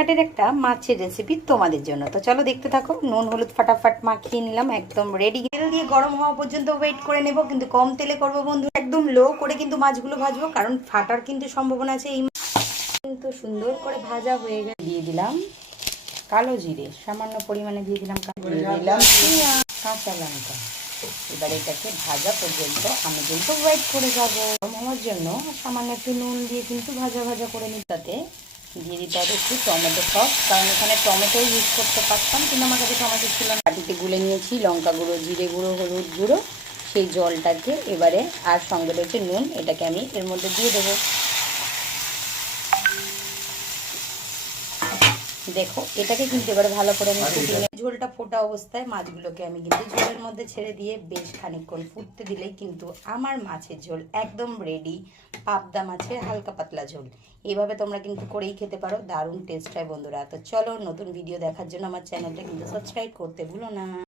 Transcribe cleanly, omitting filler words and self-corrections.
শর্টকাটের একটা মাছের রেসিপি তোমাদের জন্য। তো চলো দেখতে থাকো। নুন হলুদ ফাটাফাট মাখিয়ে নিলাম, একদম রেডি। তেল দিয়ে গরম হওয়া পর্যন্ত ওয়েট করে নেব, কিন্তু কম তেলে করবো বন্ধু, একদম লো করে কিন্তু মাছগুলো ভাজবো, কারণ ফাটার কিন্তু সম্ভাবনা আছে। এই কিন্তু সুন্দর করে ভাজা হয়ে গেলে দিয়ে দিলাম কালো জিরে, সামান্য পরিমাণে দিয়ে দিলাম, কাঁচা লঙ্কা। এবার এটাকে ভাজা পর্যন্ত আমি কিন্তু ওয়েট করে যাবো। গরম হওয়ার জন্য সামান্য একটু নুন দিয়ে কিন্তু ভাজা ভাজা করে নিতে দিয়ে দিতে হবে একটু টমেটো সস, কারণ এখানে টমেটো ইউজ করতে পারতাম, কিন্তু আমার কাছে টমেটো ছিল না। বাটিতে গুলে নিয়েছি লঙ্কা গুঁড়ো, জিরে গুঁড়ো, হলুদ গুঁড়ো, সেই জলটাকে এবারে, আর সঙ্গে রয়েছে নুন, এটাকে আমি এর মধ্যে দিয়ে দেবো। দেখো এটাকে কিন্তু এবারে ভালো করে আমি ফুটিয়ে নেব। ঝোলটা ফোটা অবস্থায় মাছগুলোকে আমি কিন্তু ঝোলের মধ্যে ছেড়ে দিয়ে বেশ খানিকক্ষণ ফুটতে দিলেই কিন্তু আমার মাছের ঝোল একদম রেডি। পাবদা মাছের হালকা পাতলা ঝোল। এইভাবে তোমরা কিন্তু করেই খেতে পারো, দারুণ টেস্ট হয় বন্ধুরা। তো চলো, নতুন ভিডিও দেখার জন্য আমার চ্যানেলটা কিন্তু সাবস্ক্রাইব করতে ভুলো না।